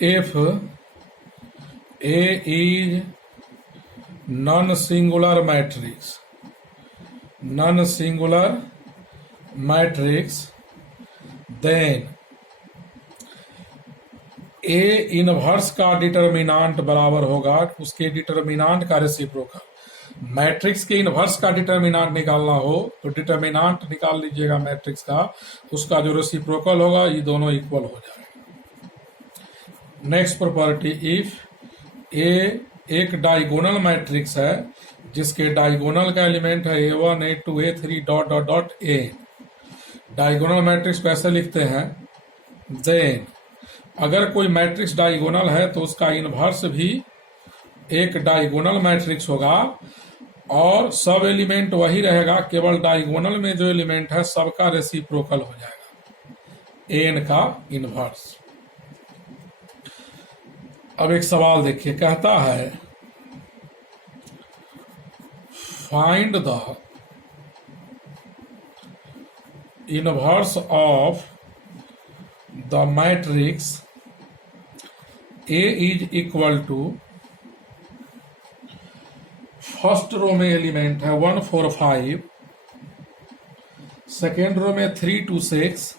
if A is non-singular matrix, then A inverse का determinant बराबर होगा उसके डिटर्मिनांट का रेसिप्रोकल। मैट्रिक्स के इनवर्स का डिटर्मिनांट निकालना हो तो डिटर्मिनांट निकाल लीजिएगा मैट्रिक्स का, उसका जो रेसिप्रोकल होगा ये दोनों इक्वल हो जाएगा। नेक्स्ट प्रॉपर्टी, इफ ए एक डायगोनल मैट्रिक्स है जिसके डायगोनल का एलिमेंट है A1 A2 A3 dot dot dot A, diagonal matrix कैसे लिखते हैं, देन अगर कोई मैट्रिक्स डायगोनल है तो उसका इनवर्स भी एक डायगोनल मैट्रिक्स होगा और सब एलिमेंट वही रहेगा, केवल डायगोनल में जो एलिमेंट है सबका रेसिप्रोकल हो जाएगा एन का इनवर्स। अब एक सवाल देखिए, कहता है find the inverse of the matrix A is equal to, first row में एलिमेंट है 1 4 5, सेकेंड रो में 3 2 6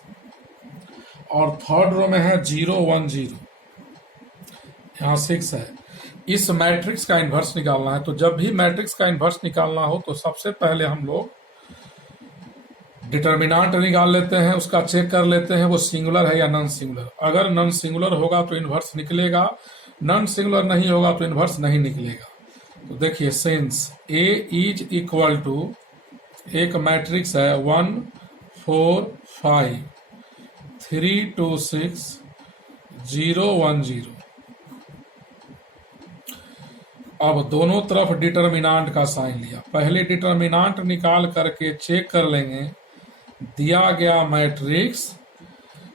और थर्ड रो में है 0 1 0, यहाँ 6 है। इस मैट्रिक्स का इन्वर्स निकालना है। तो जब भी मैट्रिक्स का इन्वर्स निकालना हो तो सबसे पहले हम लोग डिटर्मिनांट निकाल लेते हैं, उसका चेक कर लेते हैं वो सिंगुलर है या नॉन सिंगुलर। अगर नॉन सिंगुलर होगा तो इन्वर्स निकलेगा, नॉन सिंगुलर नहीं होगा तो इन्वर्स नहीं निकलेगा। तो देखिए, since A is equal to, एक मैट्रिक्स है 1 4 5 3 2 6 0 1 0। अब दोनों तरफ डिटर्मिनांट का साइन लिया। पहले डिटर्मिनांट निकाल करके चेक कर लेंगे दिया गया मैट्रिक्स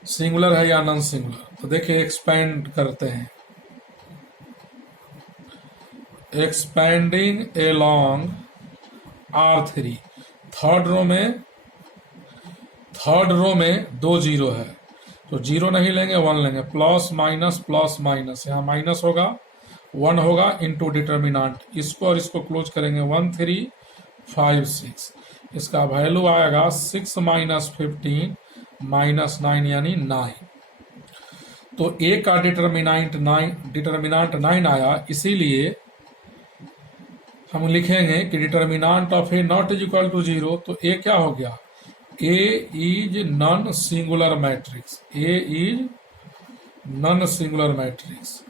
सिंगुलर है या नॉन सिंगुलर। तो देखिए, एक्सपेंड करते हैं, expanding along R3, third row में 2 0 है तो 0 नहीं लेंगे 1 लेंगे, प्लस माइनस, यहाँ माइनस होगा 1 होगा इंटू डिटर्मिनांट, इसको और इसको क्लोज करेंगे 1 3 5 6, इसका वैल्यू आएगा 6 माइनस 15 माइनस 9 यानी 9। तो A का डिटर्मिनांट 9 आया, इसीलिए हम लिखेंगे कि determinant of A not is equal to 0। तो A क्या हो गया, A is non singular matrix, A is non singular matrix.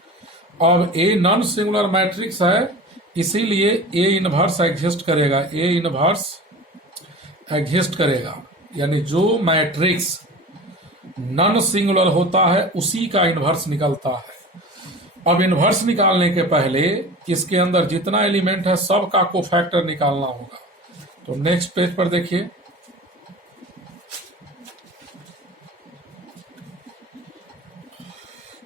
अब A नॉन सिंगुलर मैट्रिक्स है इसीलिए A इनवर्स एग्जिस्ट करेगा, A इनवर्स एग्जिस्ट करेगा, यानी जो मैट्रिक्स नॉन सिंगुलर होता है उसी का इनवर्स निकलता है। अब इनवर्स निकालने के पहले इसके अंदर जितना एलिमेंट है सबका कोफैक्टर निकालना होगा। तो नेक्स्ट पेज पर देखिए,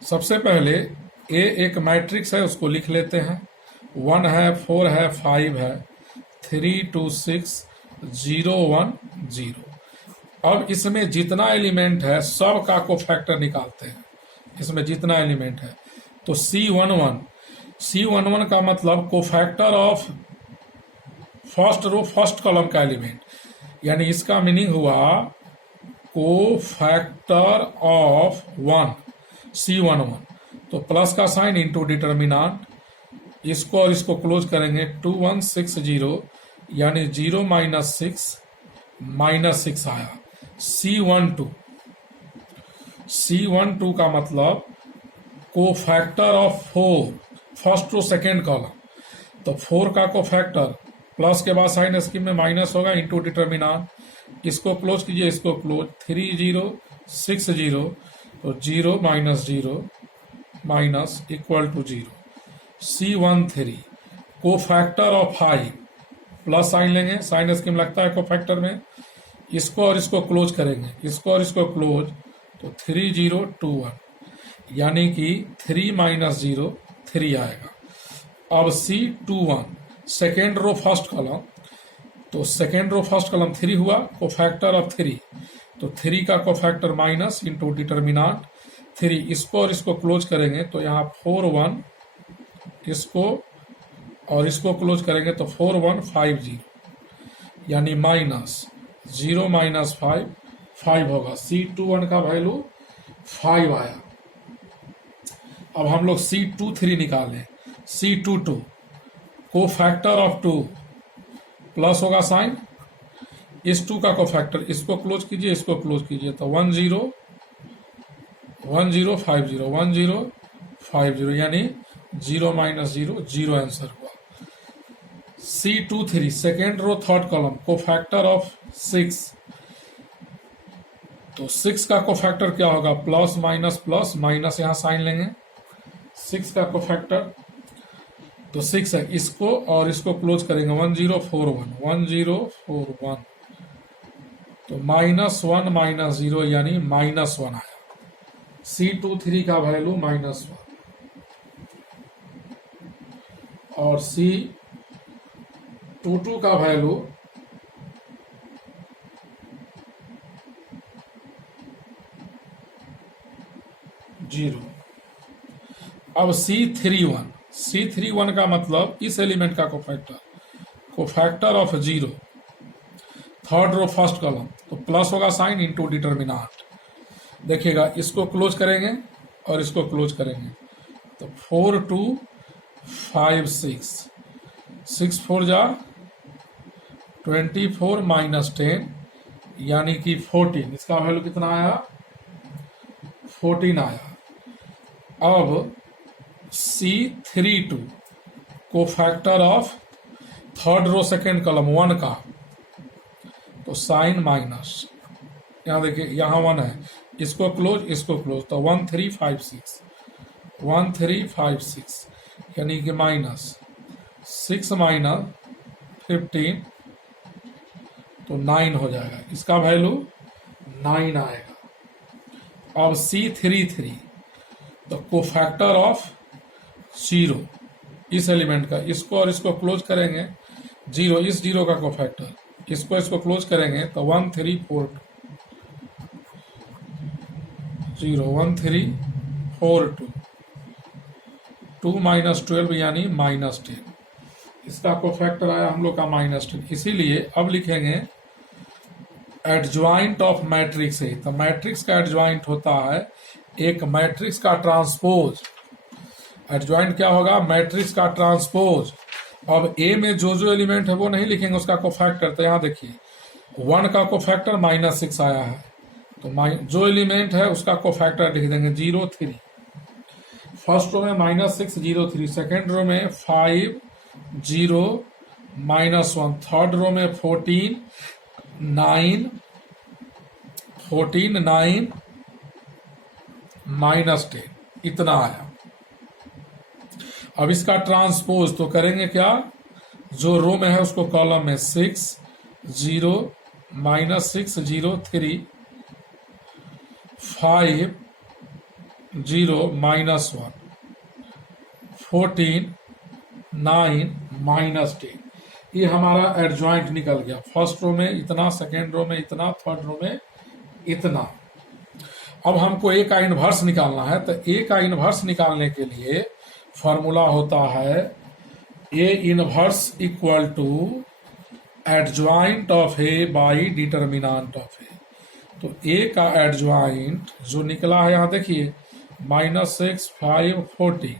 सबसे पहले A एक मैट्रिक्स है उसको लिख लेते हैं, 1 है 4 है 5 है 3 2 6 0 1 0। अब इसमें जितना एलिमेंट है सब का कोफैक्टर निकालते हैं, इसमें जितना एलिमेंट है। तो C11 का मतलब cofactor of first row first column का एलिमेंट, यानी इसका मीनिंग हुआ कोफैक्टर ऑफ 1 C11। तो प्लस का साइन इंटू डिटर्मिनांट, इसको और इसको क्लोज करेंगे 2 1 6 0 यानी 0 माइनस 6 आया। C12 का मतलब cofactor of 4 first row second column, तो 4 का कोफैक्टर प्लस के बाद साइन स्कीम में माइनस होगा इंटू डिटर्मिनांट, इसको क्लोज कीजिए इसको क्लोज 3 0 6 0 तो 0 minus equal to 0। C13 cofactor of 5 plus sign लेंगे, साइन स्कीम लगता है कोफैक्टर में, इसको और इसको क्लोज करेंगे, इसको और इसको क्लोज तो 3 0 2 1 यानी कि 3 माइनस 0 3 आएगा। अब C21 second row first column, तो सेकेंड रो फर्स्ट कॉलम 3 हुआ, कोफैक्टर ऑफ 3 तो 3 का कोफैक्टर माइनस इंटू डिटर्मिनांट, 3, इसको और इसको क्लोज करेंगे तो यहाँ 4 1, इसको और इसको क्लोज करेंगे तो 4 1 5 0, यानी -0 - 5 5 होगा। C21 का वैल्यू 5 आया। अब हम लोग C23 निकालें। C22 को फैक्टर ऑफ 2 प्लस होगा साइन, इस 2 का को फैक्टर, इसको क्लोज कीजिए, इसको क्लोज कीजिए तो 1 0 1 0 5 0 1 0 5 0, यानी 0 - 0 0 आंसर हुआ। C23 second row third column cofactor of 6, तो 6 का को फैक्टर क्या होगा, प्लस माइनस, यहाँ साइन लेंगे। 6 का को फैक्टर तो 6 है, इसको और इसको क्लोज करेंगे 1 0 4 1 1 0 4 1, तो -1 - 0 यानी -1 आया। C23 का वैल्यू -1 और C22 का वैल्यू जीरो। अब C31 का मतलब इस एलिमेंट का cofactor of 0, third row first column, तो प्लस होगा साइन इनटू डिटर्मिनेंट। देखिएगा, इसको क्लोज करेंगे और इसको क्लोज करेंगे तो 4 2 5 6 6 4 जा 24 -10, यानी कि 14। इसका वैल्यू कितना आया, 14 आया। अब C32 cofactor of third row second column 1 का, तो साइन माइनस, यहाँ देखिए यहाँ 1 है, इसको क्लोज तो 1 3 5 6 1 3 5 6, यानी कि -6 - 15 तो 9 हो जाएगा। इसका वैल्यू 9 आएगा। अब C33 तो कोफैक्टर ऑफ 0 इस एलिमेंट का, इसको और इसको क्लोज करेंगे 0, इस 0 का कोफैक्टर, इसको क्लोज करेंगे तो 1 3 4 0 1 3 4 2 2 - 12 यानी -10। इसका कोफैक्टर आया हम लोग का -10। इसीलिए अब लिखेंगे एडजॉइंट ऑफ मैट्रिक्स है। तो मैट्रिक्स का एडजॉइंट होता है एक मैट्रिक्स का ट्रांसपोज। एडजॉइंट क्या होगा, मैट्रिक्स का ट्रांसपोज। अब ए में जो एलिमेंट है वो नहीं लिखेंगे उसका कोफैक्टर, तो यहाँ देखिए 1 का कोफैक्टर -6 आया है, तो जो एलिमेंट है उसका कोफैक्टर लिख देंगे 0 3। फर्स्ट रो में -6 0 3, सेकेंड रो में 5 0 -1, थर्ड रो में 14 9 -10, इतना आया। अब इसका ट्रांसपोज तो करेंगे क्या, जो रो में है उसको कॉलम में 6 0 -6 0 3 5 0 -1 14 9 -10, ये हमारा एडजॉइंट निकल गया। फर्स्ट रो में इतना, सेकेंड रो में इतना, थर्ड रो में इतना। अब हमको ए का इनवर्स निकालना है, तो ए का इनवर्स निकालने के लिए फॉर्मूला होता है A inverse equal to adjoint of A by determinant of A. तो ए का एडजॉइंट जो निकला है यहाँ देखिए -6 5 14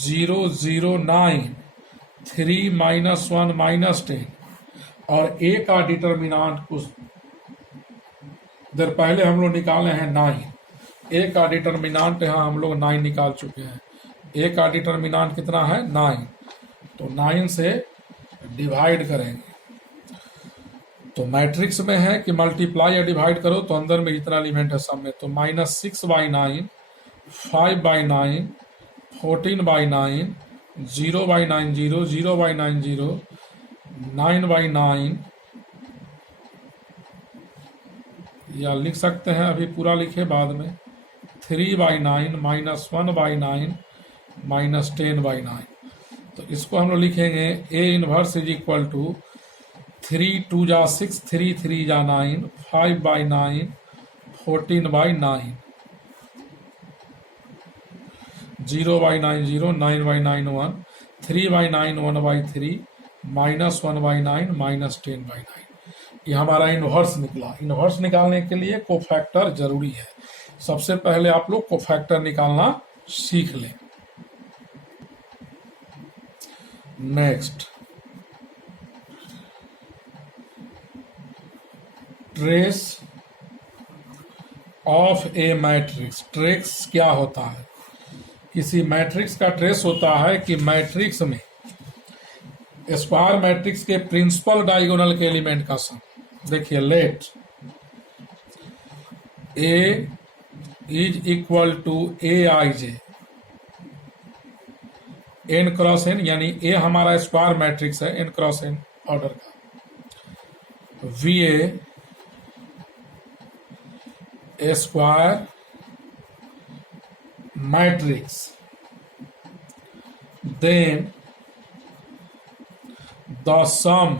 0 0 9 3 -1 -10, और ए का डिटर्मिनेंट कुछ देर पहले हम लोग निकाले हैं 9। ए का डिटर्मिनेंट यहाँ हम लोग 9 निकाल चुके हैं। ए का डिटर्मिनेंट कितना है 9, तो 9 से डिवाइड करेंगे। तो मैट्रिक्स में है कि मल्टीप्लाई या डिवाइड करो तो अंदर में जितना एलिमेंट है सब में, तो -6/9 5/9 14/9 0/9 0 0/9 0 9/9, या लिख सकते हैं अभी पूरा लिखे बाद में 3/9 -1/9 -10/9। तो इसको हम लोग लिखेंगे A inverse is equal to 3 2 जा 6 3 3 जा 9 5/9 14/9। 0/9 0, 9/9 1, 3/9 1/3, -1/9 -10/9। ये हमारा इनवर्स निकला। इनवर्स निकालने के लिए कोफैक्टर जरूरी है। सबसे पहले आप लोग कोफैक्टर निकालना सीख लें। Next, trace of A matrix. Trace क्या होता है? किसी मैट्रिक्स का ट्रेस होता है कि मैट्रिक्स में स्क्वायर मैट्रिक्स के प्रिंसिपल डायगोनल के एलिमेंट का सम। देखिए, let A is equal to A I J N cross N, यानी ए हमारा स्क्वायर मैट्रिक्स है एन क्रॉस एन ऑर्डर का। Be a square matrix, then the sum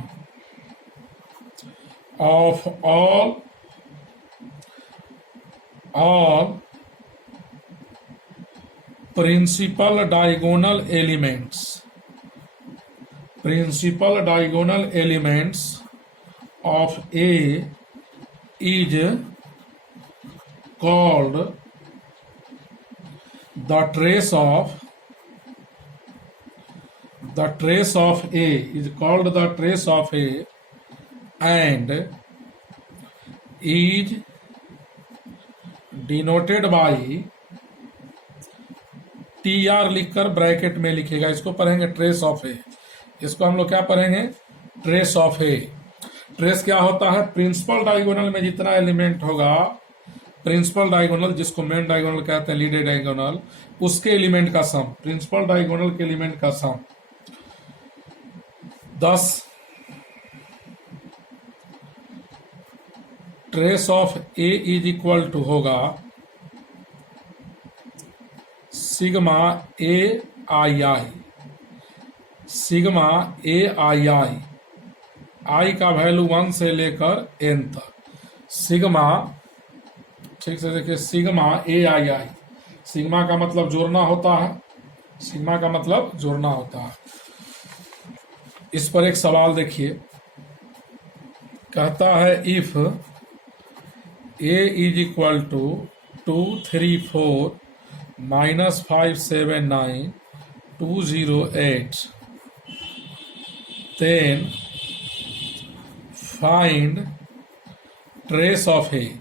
of all principal diagonal elements of A is called the trace of A is called the trace of A and is denoted by TR लिखकर bracket में लिखेगा। इसको पढ़ेंगे trace of ए। इसको हम लोग क्या पढ़ेंगे? Trace of A. ट्रेस क्या होता है? प्रिंसिपल डायगोनल में जितना एलिमेंट होगा, प्रिंसिपल डायगोनल जिसको मेन डायगोनल कहते हैं, लीडेड डायगोनल, उसके एलिमेंट का सम, प्रिंसिपल डायगोनल के एलिमेंट का sum. 10 trace of A is equal to होगा sigma A I I, sigma A I I, I का वैल्यू 1 से लेकर n तक। सिग्मा, ठीक से देखिए, sigma A I I, sigma का मतलब जोड़ना होता है, सिग्मा का मतलब जोड़ना होता है। इस पर एक सवाल देखिए, कहता है if A is equal to 2 3 4 -5 7 9 2 0 8 then find trace of A.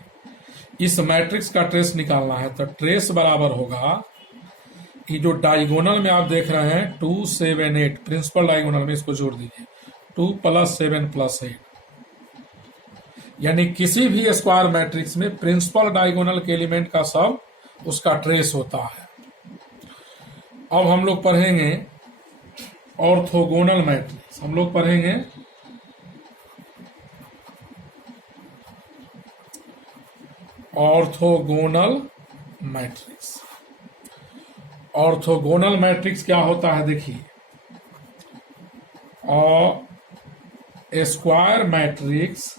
इस मैट्रिक्स का ट्रेस निकालना है, तो ट्रेस बराबर होगा, ये जो डायगोनल में आप देख रहे हैं 2 7 8, प्रिंसिपल डायगोनल में इसको जोड़ दीजिए, 2 + 7 + 8, यानी किसी भी स्क्वायर मैट्रिक्स में प्रिंसिपल डायगोनल के एलिमेंट का सब उसका ट्रेस होता है। अब हम लोग पढ़ेंगे ऑर्थोगोनल मैट्रिक्स। हम लोग पढ़ेंगे ऑर्थोगोनल मैट्रिक्स। ऑर्थोगोनल मैट्रिक्स क्या होता है? देखिए, और square matrix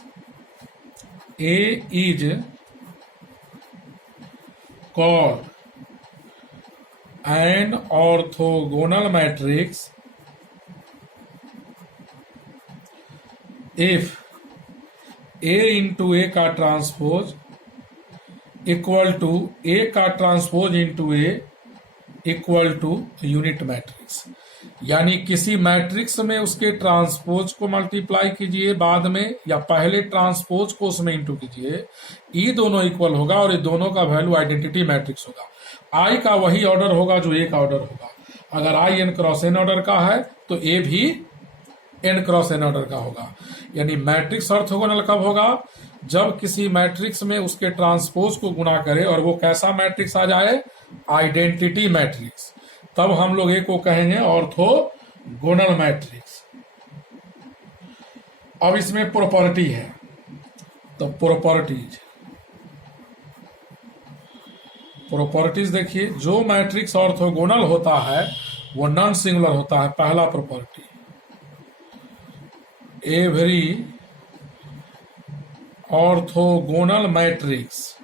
A is called an orthogonal matrix if A into A का ट्रांसपोज इक्वल टू ए का transpose into A equal to unit matrix. यानी किसी मैट्रिक्स में उसके ट्रांसपोज को मल्टीप्लाई कीजिए बाद में, या पहले ट्रांसपोज को उसमें इंटू कीजिए, ये दोनों इक्वल होगा और ये दोनों का वैल्यू आइडेंटिटी मैट्रिक्स होगा। आई का वही ऑर्डर होगा जो ए का ऑर्डर होगा। अगर आई n क्रॉस n ऑर्डर का है तो ए भी n क्रॉस n ऑर्डर का होगा। यानी मैट्रिक्स ऑर्थोगोनल कब होगा? जब किसी मैट्रिक्स में उसके ट्रांसपोज को गुणा करे और वो कैसा मैट्रिक्स आ जाए? Identity matrix. तब हम लोग ए को कहेंगे ऑर्थोगोनल मैट्रिक्स। अब इसमें प्रॉपर्टी है, तो प्रॉपर्टीज देखिए, जो मैट्रिक्स ऑर्थोगोनल होता है वो नॉन सिंगुलर होता है। पहला property, every orthogonal matrix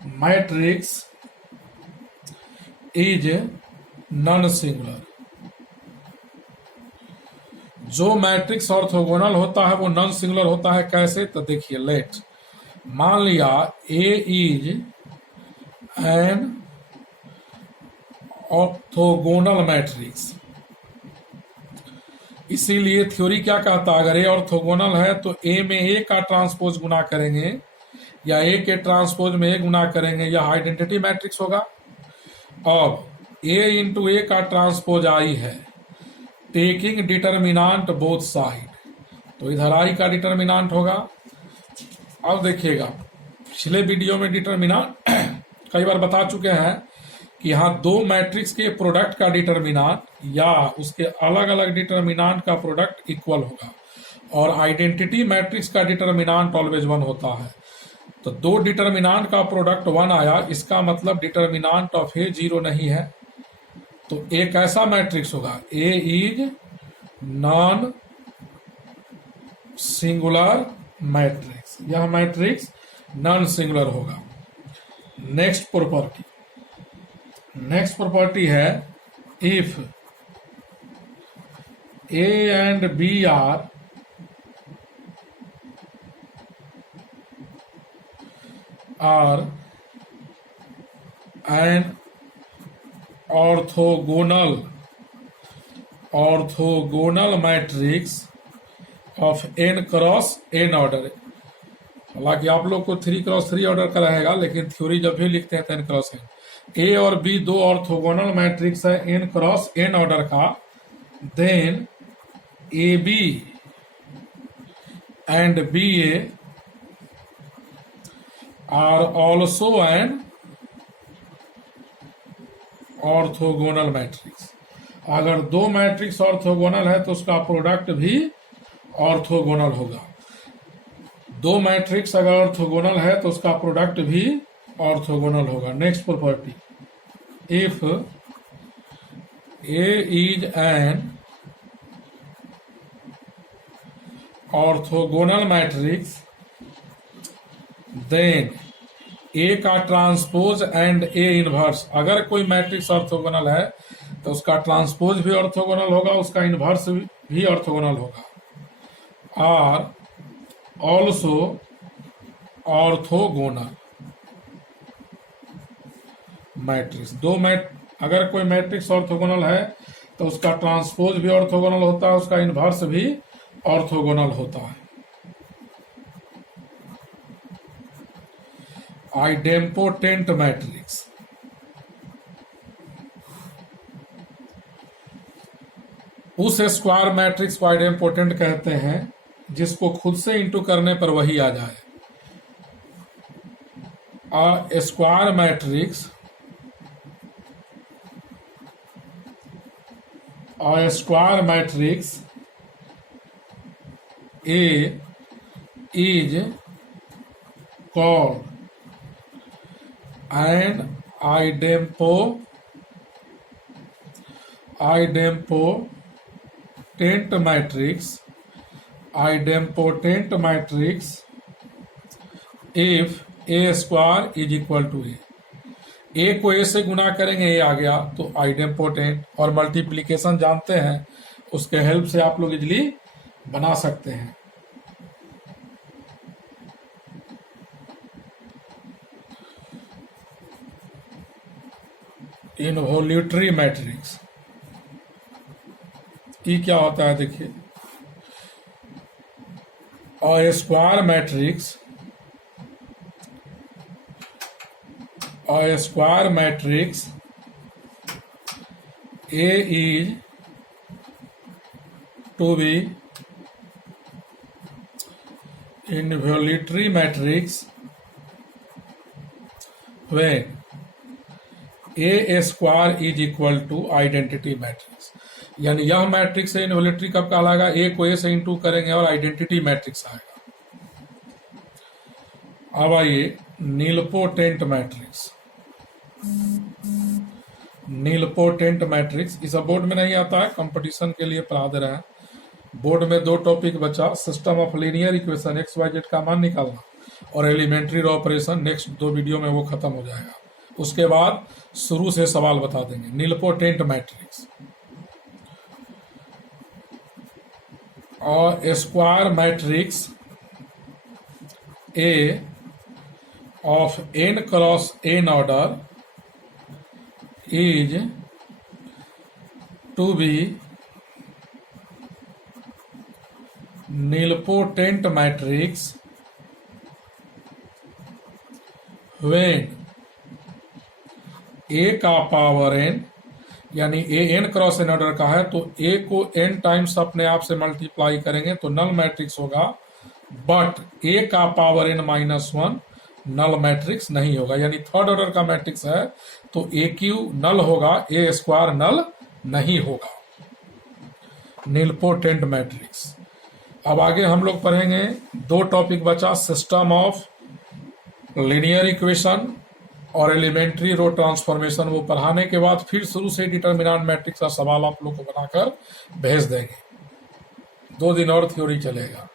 matrix is non singular. जो मैट्रिक्स ऑर्थोगोनल होता है वो नॉन सिंगुलर होता है। कैसे? तो देखिए, लेट मान लिया ए इज एन ऑर्थोगोनल मैट्रिक्स। इसीलिए थ्योरी क्या कहता है, अगर ए ऑर्थोगोनल है तो ए में ए का ट्रांसपोज गुना करेंगे या ए के ट्रांसपोज में ए गुना करेंगे, यह आइडेंटिटी मैट्रिक्स होगा। अब ए इंटू ए का ट्रांसपोज आई है, टेकिंग डिटर्मिनांट बोथ साइड, तो इधर आई का डिटर्मिनांट होगा। अब देखिएगा, पिछले वीडियो में डिटर्मिनांट कई बार बता चुके हैं कि यहाँ दो मैट्रिक्स के प्रोडक्ट का डिटर्मिनांट या उसके अलग अलग डिटर्मिनांट का प्रोडक्ट इक्वल होगा, और आइडेंटिटी मैट्रिक्स का डिटर्मिनांट ऑलवेज 1 होता है। तो दो डिटर्मिनांट का प्रोडक्ट 1 आया, इसका मतलब डिटर्मिनांट ऑफ ए 0 नहीं है। तो एक ऐसा मैट्रिक्स होगा, A is non singular matrix, यह मैट्रिक्स नॉन सिंगुलर होगा। नेक्स्ट प्रॉपर्टी है, if A and B are an orthogonal matrix of n cross n order. हालांकि आप लोग को 3 क्रॉस 3 ऑर्डर का रहेगा, लेकिन थ्योरी जब भी लिखते हैं तो n क्रॉस n। ए और बी दो ऑर्थोगोनल मैट्रिक्स है n क्रॉस n ऑर्डर का, then A B and B A are also an orthogonal matrix. अगर दो मैट्रिक्स ऑर्थोगोनल है तो उसका प्रोडक्ट भी ऑर्थोगोनल होगा। दो मैट्रिक्स अगर ऑर्थोगोनल है तो उसका प्रोडक्ट भी ऑर्थोगोनल होगा। Next property, if A is an orthogonal matrix then A का ट्रांसपोज एंड ए इनवर्स। अगर कोई मैट्रिक्स ऑर्थोगोनल है तो उसका ट्रांसपोज भी ऑर्थोगोनल होगा, उसका इनवर्स भी ऑर्थोगोनल होगा। Are also orthogonal matrix. अगर कोई मैट्रिक्स ऑर्थोगोनल है तो उसका ट्रांसपोज भी ऑर्थोगोनल होता है, उसका इनवर्स भी ऑर्थोगोनल होता है। आइडेम्पोटेंट मैट्रिक्स, उस स्क्वायर मैट्रिक्स को आइडेम्पोटेंट कहते हैं जिसको खुद से इंटू करने पर वही आ जाए। A square matrix A is called an idempotent matrix if A square is equal to A को ए से गुना करेंगे ए आ गया तो आइडेम्पोटेंट, और मल्टीप्लीकेशन जानते हैं, उसके हेल्प से आप लोग इजली बना सकते हैं। इनवोल्यूटरी मैट्रिक्स, ये क्या होता है देखिए, और square matrix A is to be involutory matrix when A square is equal to identity matrix. यानी यह मैट्रिक्स है इनवोल्यूटरी कब कहलाएगा, ए को ए से इंटू करेंगे और आइडेंटिटी मैट्रिक्स आएगा। अब आइए नीलपोटेंट मैट्रिक्स, इस बोर्ड में नहीं आता है, कंपटीशन के लिए पढ़ा दे रहे हैं। बोर्ड में 2 टॉपिक बचा, system of linear equation, XYZ का मान निकालना और elementary row operation next 2 video में वो खत्म हो जाएगा। उसके बाद शुरू से सवाल बता देंगे। नीलपोटेंट मैट्रिक्स और square matrix A of n cross n order is to be nilpotent matrix when a का पावर n, यानी a n cross n order का है तो a को n टाइम्स अपने आप से मल्टीप्लाई करेंगे तो नल मैट्रिक्स होगा, बट a का power n minus 1 null matrix नहीं होगा। यानी थर्ड ऑर्डर का मैट्रिक्स है तो ए क्यू नल होगा, ए स्क्वायर नल नहीं होगा। Nilpotent matrix. अब आगे हम लोग पढ़ेंगे 2 टॉपिक बचा, सिस्टम ऑफ लीनियर इक्वेशन और एलिमेंट्री रो ट्रांसफॉर्मेशन। वो पढ़ाने के बाद फिर शुरू से डिटर्मिनेंट मैट्रिक्स का सवाल आप लोग को बनाकर भेज देंगे। 2 दिन और थ्योरी चलेगा।